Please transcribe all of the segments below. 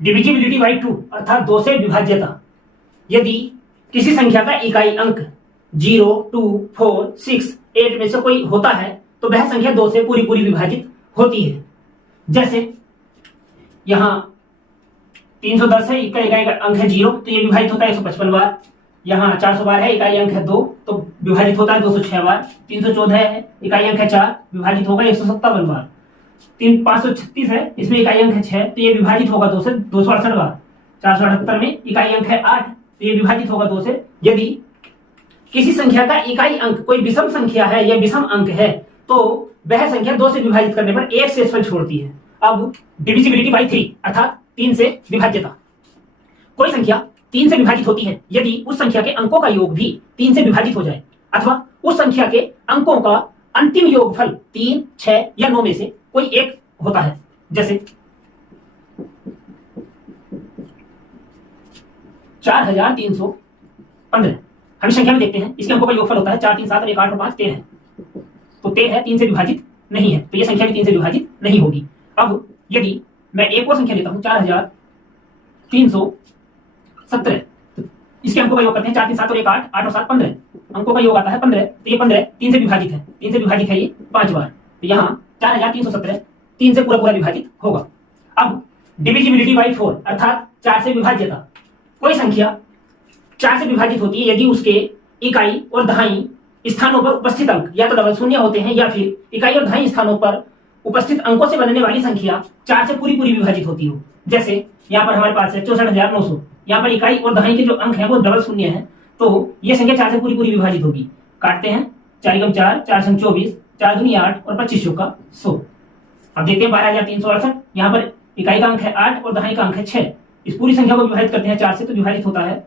Divisibility by 2 अर्थात 2 से विभाज्यता। यदि किसी संख्या का इकाई अंक 0, 2, 4, 6, 8 में से कोई होता है तो वह संख्या 2 से पूरी पूरी विभाजित होती है। जैसे यहां 310 है, इकाई अंक है 0 तो ये विभाजित होता है 155 बार। यहाँ 412 है, इकाई अंक है 2 तो विभाजित होता है 206 बार। 314 है, इकाई अंक है 4, विभाजित होगा 157 बार। 536 है, इसमें इकाई अंक है 6 तो ये विभाजित होगा 2 से 268 बार। 478 में इकाई अंक है 8 तो ये विभाजित होगा 2 से। यदि किसी संख्या का इकाई अंक कोई विषम संख्या है या विषम अंक है तो वह संख्या 2 से विभाजित करने पर एक शेषफल छोड़ती है। अब डिविजिबिलिटी बाई 3 अर्थात 3 से विभाज्यता। कोई संख्या 3 से विभाजित होती है यदि उस संख्या के अंकों का योग भी 3 से विभाजित हो जाए अथवा उस संख्या के अंकों का अंतिम योगफल 3, 6 या 9 में से कोई एक होता है। जैसे 4315 हम संख्या में देखते हैं, इसके अंकों का योगफल होता है 4, 3, 7 और 1, 8 और 5 13 तो 13 3 से विभाजित नहीं है तो यह संख्या भी 3 से विभाजित नहीं होगी। अब यदि मैं एक और संख्या लेता हूं 4317 इसके अंकों का योग करते हैं 4, 3, 7 और 1, 8, 8 और 7 15 अंकों का योग आता है 15 तो ये 15 3 से विभाजित है, 3 से विभाजित है ये 5 बार तो यहाँ 4317 3 से पूरा पूरा विभाजित होगा। अब डिविजिबिलिटी बाई 4 अर्थात 4 से विभाज्यता। कोई संख्या 4 से विभाजित होती है यदि उसके इकाई और दहाई स्थानों पर उपस्थित अंक या तो डबल शून्य होते हैं या फिर इकाई और दहाई स्थानों पर उपस्थित अंकों से बनने वाली संख्या 4 से पूरी पूरी विभाजित होती हो। जैसे यहाँ पर हमारे पास है 64,900, यहाँ पर इकाई और दहाई के जो अंक है वो डबल शून्य है तो ये संख्या 4 से पूरी पूरी विभाजित होगी। काटते हैं 4 × 4, 4 × 24, 4 दूनी 8 और 25 का 100। अब देखते हैं 12,368, यहाँ पर इकाई का अंक है 8 और दहाई का अंक है 6। इस पूरी संख्या को विभाजित करते हैं 4 से तो विभाजित होता है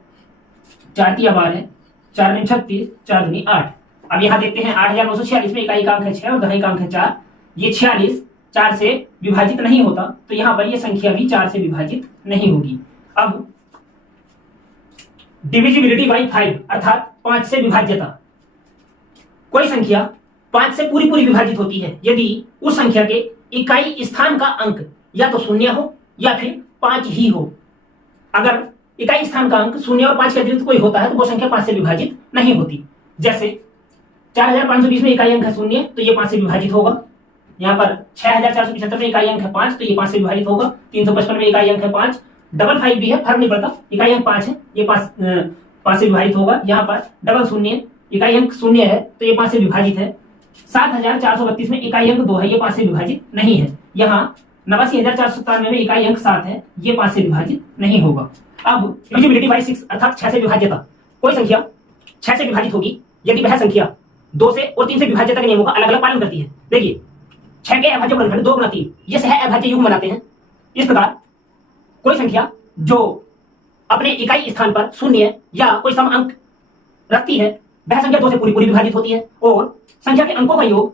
4 × 3 12 है, 4 × 36, 4 दूनी 8। अब यहाँ देखते हैं 8,946 में इकाई का अंक है 6 और दहाई का अंक है 4। ये 46 4 से विभाजित नहीं होता तो यहाँ पर ये संख्या भी 4 से विभाजित नहीं होगी। अब डिविजिबिलिटी बाई 5 अर्थात 5 से विभाज्यता। कोई संख्या 5 से पूरी पूरी विभाजित होती है यदि उस संख्या के इकाई स्थान का अंक या तो शून्य हो या फिर 5 ही हो। अगर इकाई स्थान का अंक 0 और 5 के अतिरिक्त कोई होता है तो वो संख्या 5 से विभाजित नहीं होती। जैसे 4520 में इकाई अंक है 0 तो ये 5 से विभाजित होगा। यहाँ पर 6475 में इकाई अंक है 5 तो ये 5 से विभाजित होगा। 355 में इकाई अंक है 5, 55 भी है, फर्क नहीं पड़ता, इकाई अंक 5 है, ये 5 से विभाजित होगा। यहाँ पर डबल शून्य, इकाई अंक 0 है तो ये 5 से विभाजित है। 7432 में इकाई अंक 2 है, ये 5 से विभाजित नहीं है। यहाँ 89497 में इकाई अंक 7 है, ये 5 से विभाजित नहीं होगा। अब डिविजिबिलिटी बाई 6 अर्थात 6 से विभाज्यता। कोई संख्या 6 से विभाजित होगी यदि वह संख्या 2 से और 3 से विभाज्यता के नियमों का अलग अलग पालन करती है। देखिए 6 के अभाज्य गुणनखंड 2 × 3 ये सह अभाज्य युग्म बनाते हैं। इस प्रकार कोई संख्या जो अपने इकाई स्थान पर 0 या कोई सम अंक रखती है वह संख्या 2 से पूरी पूरी विभाजित होती है और संख्या के अंकों का योग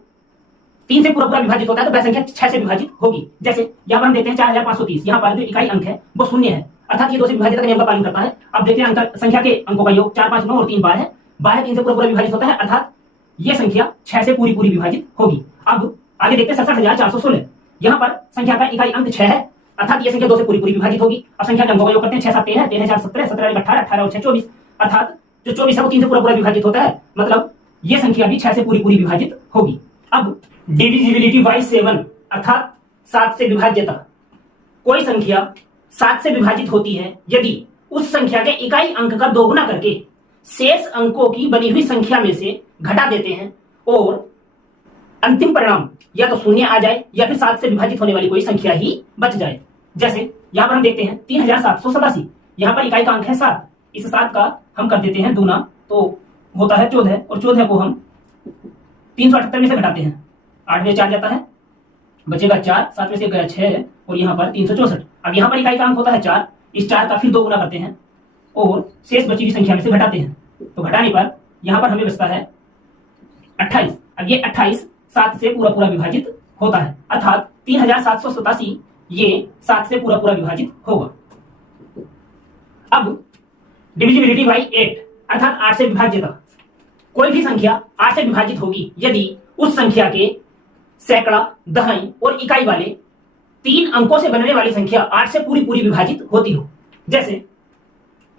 3 से पूरा पूरा विभाजित होता है तो वह संख्या 6 से विभाजित होगी। जैसे यहाँ पर हम देखते हैं 4530, यहाँ पर जो इकाई अंक है वो 0 है अर्थात ये 2 से विभाजित का नियम का पालन करता है। अब देखते हैं संख्या के अंकों का योग 4, 5, 9 और 3 12 है। 12 3 से पूरा पूरा विभाजित होता है अर्थात ये संख्या 6 से पूरी पूरी विभाजित होगी। अब आगे देखते हैं 67,416, यहाँ पर संख्या का इकाई अंक 6 है अर्थात ये संख्या 2 से पूरी पूरी विभाजित होगी। अब संख्या के अंकों का योग करते हैं 6 7 13, 13 4 17, 17 1 18, 18 और 6 24 अर्थात जो 24 है वो 3 से पूरा पूरा विभाजित होता है, मतलब ये संख्या भी 6 से पूरी पूरी विभाजित होगी। अब डिविजिबिलिटी बाई 7 अर्थात 7 से विभाज्यता। कोई संख्या 7 से विभाजित होती है यदि उस संख्या के इकाई अंक का दोगुना करके शेष अंकों की बनी हुई संख्या में से घटा देते हैं और अंतिम परिणाम या तो 0 आ जाए या फिर 7 से विभाजित होने वाली कोई संख्या ही बच जाए। जैसे यहाँ पर हम देखते हैं 3787, यहाँ पर इकाई का अंक है 7, इस 7 का हम कर देते हैं दूना तो होता है 14 और 14 को हम 378 में से घटाते हैं, 8 में 4 जाता है, बचेगा 4, 7 में से गया 6 और यहाँ पर 364। अब यहाँ पर इकाई का अंक होता है 4, इस 4 का फिर 2 गुना करते हैं और शेष बची हुई संख्या में से घटाते हैं तो घटाने पर यहाँ पर हमें बचता है 28। अब ये 28 7 से पूरा पूरा विभाजित होता है अर्थात 3787 ये 7 से पूरा पूरा विभाजित होगा। अब डिविजिबिलिटी बाई 8 अर्थात 8 से विभाज्यता। कोई भी संख्या 8 से विभाजित होगी यदि उस संख्या के सैकड़ा, दहाई और इकाई वाले 3 अंकों से बनने वाली संख्या 8 से पूरी पूरी विभाजित होती हो। जैसे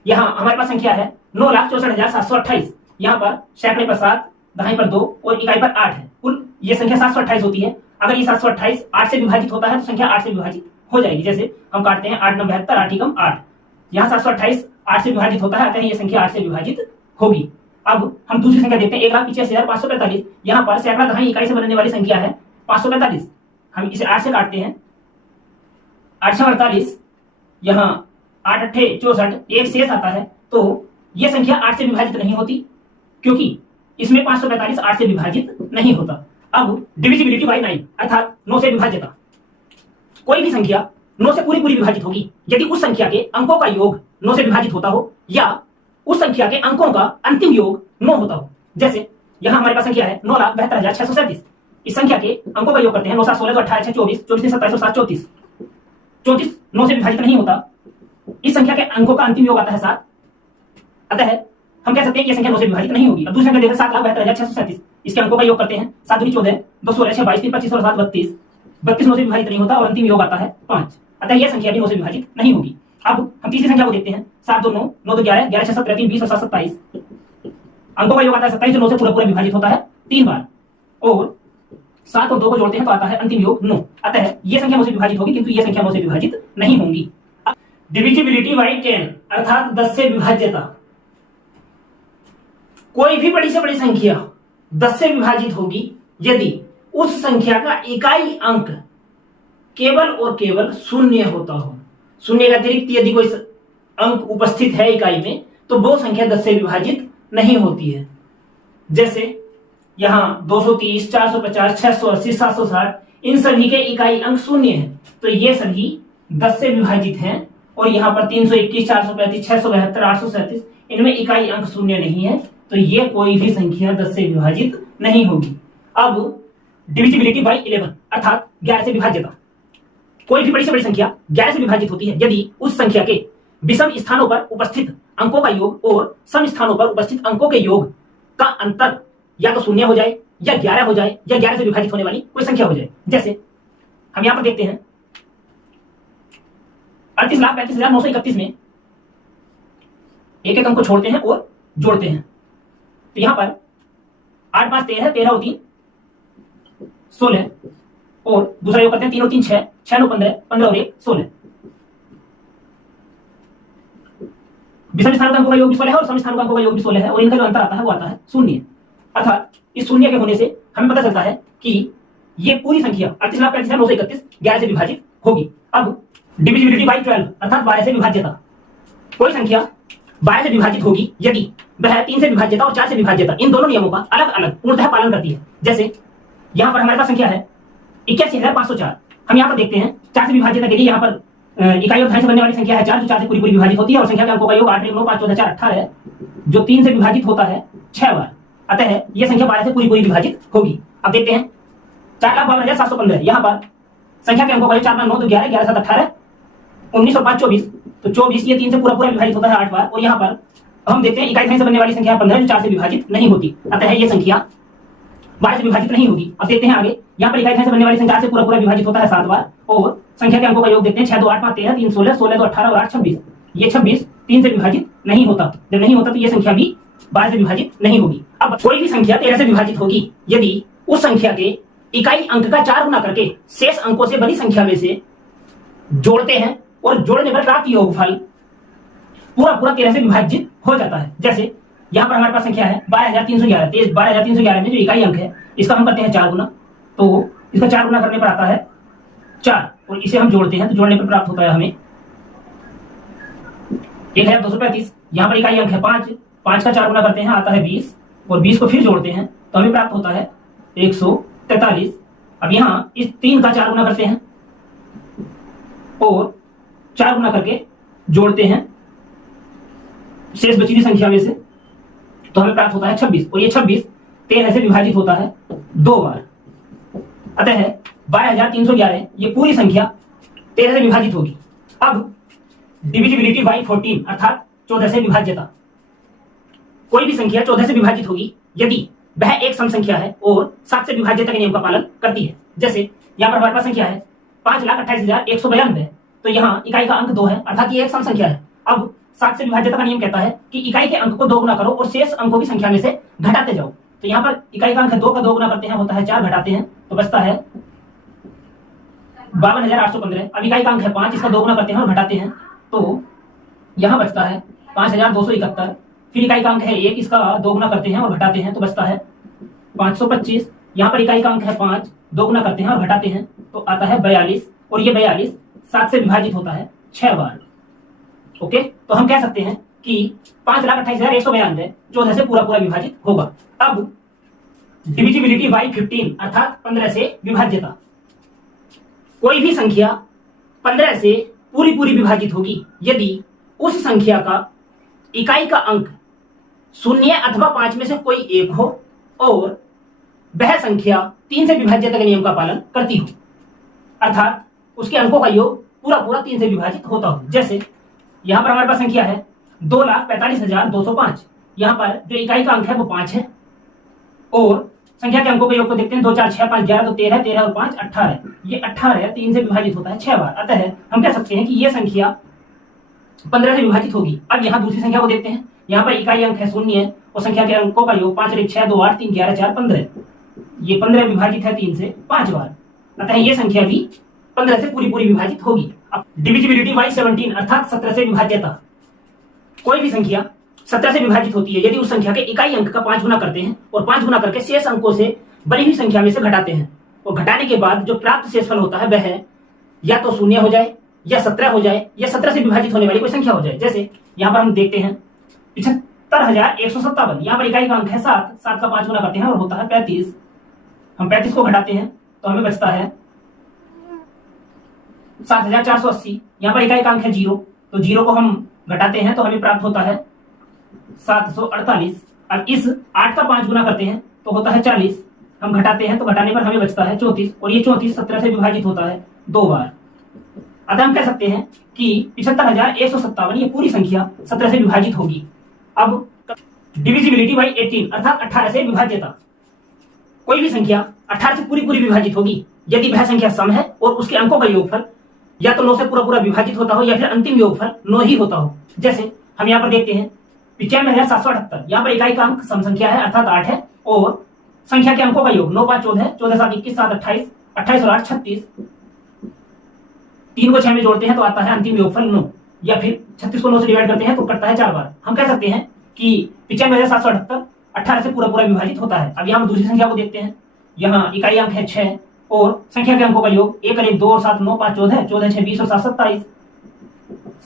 यहां हमारे पास संख्या है 9,64,728, यहां पर सैकड़े पर 7, दहाई पर 2 और इकाई पर 8 है। कुल ये संख्या 728 होती है। अगर ये 728 8 से विभाजित होता है तो संख्या 8 से विभाजित हो जाएगी। जैसे हम काटते हैं 8 9 72, 8 एकम 8। यहाँ 728 8 से विभाजित होता है, अतः ये संख्या 8 से विभाजित होगी। अब हम दूसरी संख्या देखते हैं 1,85,545। यहाँ पर सैकड़ा दहाई इकाई से बनने वाली संख्या है 545। हम इसे 8 से काटते हैं, 8 48, यहाँ 8 अट्ठे 64, एक शेष आता है। तो यह संख्या 8 से विभाजित नहीं होती, क्योंकि इसमें 545 8 से विभाजित नहीं होता। अब डिविजिबिलिटी बाय 9 अर्थात 9 से विभाज्यता। कोई भी संख्या 9 से पूरी पूरी विभाजित होगी यदि उस संख्या के अंकों का योग 9 से विभाजित होता हो या उस संख्या के अंकों का अंतिम योग 9 होता हो। जैसे यहां हमारे पास संख्या है 9,72,637। इस संख्या के अंकों का योग करते हैं 9 7 16 2 18 6 24, 24 27 और 7 34। 34 9 से विभाजित नहीं होता। इस संख्या के अंकों का अंतिम योग आता है 7, अतः हम कह सकते हैं कि यह संख्या 9 से विभाजित नहीं होगी। अब दूसरी संख्या देखते हैं 7,72,637। इसके अंकों का योग करते हैं 7 दूनी 14, 2 16 6 22 3 25 और 7 32। 32 9 से विभाजित नहीं होता और अंतिम योग आता है 5, अतः यह संख्या भी 9 से विभाजित नहीं होगी। अब हम तीसरी संख्या को देखते हैं 7 2 9, 9 2 11, 11 6 17 3 20 और 7 27। अंकों का योग आता है 27 जो 9 से पूरा पूरा विभाजित होता है 3 बार, और 7 और 2 को जोड़ते हैं तो आता है अंतिम योग 9, अतः यह संख्या 9 से विभाजित होगी, किंतु यह संख्या 9 से विभाजित नहीं होंगी। डिविजिबिलिटी बाय 10 अर्थात 10 से विभाज्यता। कोई भी बड़ी से बड़ी संख्या 10 से विभाजित होगी यदि उस संख्या का इकाई अंक केवल और केवल शून्य होता हो। शून्य के अतिरिक्त यदि कोई अंक उपस्थित है इकाई में तो वो संख्या 10 से विभाजित नहीं होती है। जैसे यहां 230, 450, 680, 760 इन सभी के इकाई अंक शून्य है, तो ये सभी 10 से विभाजित हैं। और यहां पर 321, 435, 672, 837 इनमें इकाई अंक शून्य नहीं है, तो ये कोई भी संख्या 10 से विभाजित नहीं होगी। अब डिविजिबिलिटी बाय 11 अर्थात 11 से विभाज्यता। कोई भी बड़ी से बड़ी संख्या 11 से विभाजित होती है यदि उस संख्या के विषम स्थानों पर उपस्थित अंकों का योग और सम स्थानों पर उपस्थित अंकों के योग का अंतर या तो शून्य हो जाए या 11 हो जाए या 11 से विभाजित होने वाली कोई संख्या हो जाए। जैसे हम यहां पर देखते हैं 38,35,931 में एक एक अंक को छोड़ते हैं और जोड़ते हैं, तो यहां पर 8 5 13, 13 और 3 16 और दूसरा योग करते हैं 3 और 3 6, 6 9 15, 15 और 1 16। विषम स्थानों का अंकों का योग भी 16 है और सम स्थानों का अंकों का योग भी 16 है, और इनका जो अंतर आता है वो आता है शून्य। अर्थात इस शून्य के होने से हमें पता चलता है कि ये पूरी संख्या 38,35,931 11 से विभाजित होगी। अब डिविजिबिलिटी बाय 12 अर्थात 12 से विभाज्यता। कोई संख्या 12 से विभाजित होगी यदि वह 3 से विभाज्यता और 4 से विभाज्यता इन दोनों नियमों का अलग अलग पूर्णतः पालन करती है। जैसे यहां पर हमारे पास संख्या है 81,504। हम यहां पर देखते हैं 4 से विभाज्यता के लिए यहां पर इकाई और दहाई से बनने वाली संख्या है 4 जो 4 से पूरी पूरी विभाजित होती है, और संख्या के अंकों का योग 8 1 9 5 14 4 18 है जो 3 से विभाजित होता है 6 बार, अतः यह संख्या 12 से पूरी पूरी विभाजित होगी। अब देखते हैं 4,52,715। यहां पर संख्या के अंकों का योग 4 9 2 11, 11 7 18, 19 और 5 24, तो 24 ये 3 से पूरा पूरा विभाजित होता है 8 बार, और यहां पर हम देखते हैं इकाई दहाई से बनने वाली संख्या 15 जो 4 से विभाजित नहीं होती, अतः यह संख्या 12 से विभाजित नहीं होगी। अब देखते हैं आगे, यहाँ पर इकाई दहाई से बनने वाली संख्या से पूरा पूरा विभाजित होता है 7 बार, और संख्या के अंकों का योग देखते हैं 6 2 8 5 13, 3 16, 16 2 18 और 8 26। ये 26 3 से विभाजित नहीं होता, जब नहीं होता तो ये संख्या भी 12 से विभाजित नहीं होगी। अब कोई भी संख्या 13 से विभाजित होगी यदि उस संख्या के इकाई अंक का 4 गुना करके शेष अंकों से बड़ी संख्या में से जोड़ते हैं और जोड़ने पर प्राप्त योगफल पूरा पूरा 13 से विभाजित हो जाता है। जैसे यहां पर हमारे पास संख्या है 12,311, 12,311 में जो इकाई अंक है इसका हम करते हैं 4 गुना, तो इसका 4 गुना करने पर आता है 4, और इसे हम जोड़ते हैं तो जोड़ने पर प्राप्त होता है हमें 1,235। यहां पर इकाई अंक है 5, 5 का 4 गुना करते हैं आता है 20, और 20 को फिर जोड़ते हैं तो हमें प्राप्त होता है 143। अब यहां इस 3 का 4 गुना करते हैं और 4 गुना करके जोड़ते हैं शेष बची हुई संख्या में से, तो हमें प्राप्त होता है 26, और ये 26 13 से विभाजित होता है 2 बार, अतः 12,311 ये पूरी संख्या 13 से विभाजित होगी। अब डिविजिबिलिटी बाय 14 अर्थात 14 से विभाज्यता। कोई भी संख्या 14 से विभाजित होगी यदि वह एक सम संख्या है और 7 से विभाज्यता के नियम का पालन करती है। जैसे यहां पर हमारे पास संख्या है 5,28,192, तो यहाँ इकाई का अंक 2 है, अर्थात ये एक सम संख्या है। अब 7 से विभाज्यता का नियम कहता है कि इकाई के अंक को 2 गुना करो और शेष अंकों की संख्या में से घटाते जाओ। तो यहाँ पर इकाई का अंक 2 का 2 गुना करते हैं, होता है 4, घटाते हैं तो बचता है 52,815। अब इकाई का अंक है 5, इसका 2 गुना करते हैं और घटाते हैं तो यहाँ बचता है 5,271। फिर इकाई का अंक है 1, इसका 2 गुना करते हैं और घटाते हैं तो बचता है 525। यहाँ पर इकाई का अंक है 5, 2 गुना करते हैं और घटाते हैं तो आता है 42, और ये 42 7 से विभाजित होता है 6 बार। ओके, तो हम कह सकते हैं कि 5,28,192 14 से पूरा पूरा विभाजित होगा। अब डिविजिबिलिटी बाई 15 अर्थात 15 से विभाज्यता। कोई भी संख्या 15 से पूरी पूरी विभाजित होगी यदि उस संख्या का इकाई का अंक 0 अथवा 5 में से कोई एक हो और वह संख्या 3 से विभाज्यता के नियम का पालन करती हो, अर्थात उसके अंकों का योग पूरा पूरा 3 से विभाजित होता हो। जैसे यहां पर हमारे पास संख्या है 2,45,205। यहां पर जो इकाई का अंक है वो 5 है और संख्या के अंकों के योग को देखते हैं, 2, 4, 6, 5, 11 तो 13, 13 और 5 18। ये 18 3 से विभाजित होता है 6 बार। अतः हम कह सकते हैं कि यह संख्या 15 से विभाजित होगी। अब यहाँ दूसरी संख्या को देखते हैं, यहाँ पर इकाई अंक है 0 और संख्या के अंकों का योग 5, 1, 6, 2, 8, 3, 11, 4, 15। ये 15 विभाजित है 3 से 5 बार, अतः ये संख्या भी 15 से पूरी पूरी विभाजित होगी। अब डिविजिबिलिटी बाई 17 अर्थात 17 से विभाज्यता। कोई भी संख्या 17 से विभाजित होती है यदि उस संख्या के इकाई अंक का 5 गुना करते हैं और 5 गुना करके शेष अंकों से बनी हुई संख्या में से घटाते हैं, और घटाने के बाद जो प्राप्त शेषफल होता है वह या तो 0 हो जाए या 17 हो जाए या 17 से विभाजित होने वाली कोई संख्या हो जाए। जैसे यहाँ पर हम देखते हैं 75,157। यहाँ पर इकाई का अंक है 7, 7 का 5 गुना करते हैं और होता है 35। हम 35 को घटाते हैं तो हमें बचता है 7,480। यहाँ पर इकाई का अंक है 0, तो 0 को हम घटाते हैं तो हमें प्राप्त होता है 748। अब इस 8 का 5 गुना करते हैं तो होता है 40। हम घटाते हैं तो घटाने पर हमें बचता है 34, और ये 34 17 से विभाजित होता है 2 बार। अतः हम कह सकते हैं कि 75,157 ये पूरी संख्या 17 से विभाजित होगी। अब डिविजिबिलिटी बाई 18 अर्थात 18 से विभाज्यता। कोई भी संख्या 18 से पूरी पूरी विभाजित होगी यदि वह संख्या सम है और उसके अंकों का योगफल या तो 9 से पूरा पूरा विभाजित होता हो या फिर अंतिम योगफल 9 ही होता हो। जैसे हम यहाँ पर देखते हैं 95,778। यहाँ पर इकाई का अंक सम संख्या है अर्थात 8 है और संख्या के अंकों का योग 9, 5, 14, 14, 7, 21, 7, 28, 28 और 8, 36। 3 को 6 में जोड़ते हैं तो आता है अंतिम योगफल 9, या फिर 36 को 9 से डिवाइड करते हैं तो कटता है 4 बार। हम कह सकते हैं कि 95,778 18 से पूरा पूरा विभाजित होता है। अब यहाँ हम दूसरी संख्या को देखते हैं, यहाँ इकाई अंक है 6 और संख्या के अंकों का योग 1 और 1, 2 और 7, 9, 5, 14, 14, 6, 20 और 7, 27।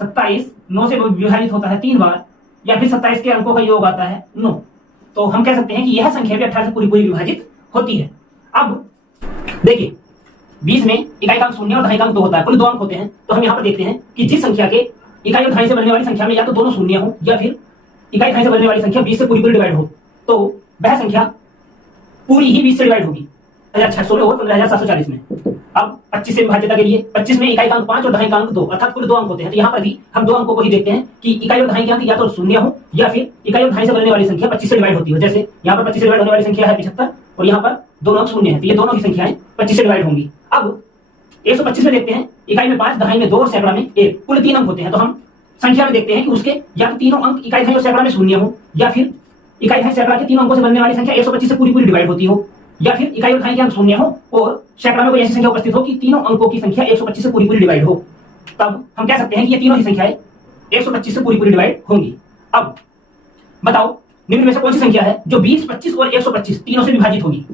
27 9 से विभाजित होता है 3 बार, या फिर 27 के अंकों का योग आता है 9। तो हम कह सकते हैं कि यह संख्या भी 18 से पूरी पूरी विभाजित होती है। अब देखिए 20 में इकाई का अंक 0 और दहाई का अंक 2 होता है, कुल 2 अंक होते हैं। तो हम यहाँ पर देखते हैं कि जिस संख्या के इकाई और दहाई से बनने वाली संख्या में या तो दोनों 0 हो या फिर इकाई दहाई से बनने वाली संख्या 20 से पूरी पूरी डिवाइड हो, तो वह संख्या पूरी ही 20 से डिवाइड होगी 16 और 15,740 में। अब 25 से विभाज्यता के लिए 25 में इकाई का अंक 5 और दहाई का अंक 2 अर्थात कुल 2 अंक होते हैं। तो यहाँ पर भी हम 2 अंकों को ही देखते हैं कि इकाई और दहाई के अंक या तो 0 हो या फिर इकाई और दहाई से बनने वाली संख्या 25 से डिवाइड होती हो। जैसे यहाँ पर 25 से डिवाइड होने वाली संख्या है 75 और यहाँ पर दोनों अंक 0 है, तो ये दोनों की संख्याएं 25 से डिवाइड होंगी। अब 125 में देखते हैं इकाई में 5, दहाई में 2 और सैकड़ा में 1, कुल 3 अंक होते हैं। तो हम संख्या में देखते हैं कि उसके या तो तीनों अंक इकाई दहाई और सैकड़ा में 0 हो या फिर इकाई दहाई सैकड़ा के तीनों अंकों से बनने वाली संख्या 125 से पूरी पूरी डिवाइड होती हो, या फिर इकाई और दहाई के अंक 0 हो और सैकड़ा में कोई ऐसी संख्या उपस्थित हो कि तीनों अंकों की संख्या 125 से पूरी पूरी डिवाइड हो। तब हम कह सकते हैं कि ये तीनों ही संख्याएं 125 से पूरी पूरी डिवाइड होंगी। अब बताओ निम्न में से कौन सी संख्या है जो 20, 25 और 125 तीनों से विभाजित होगी।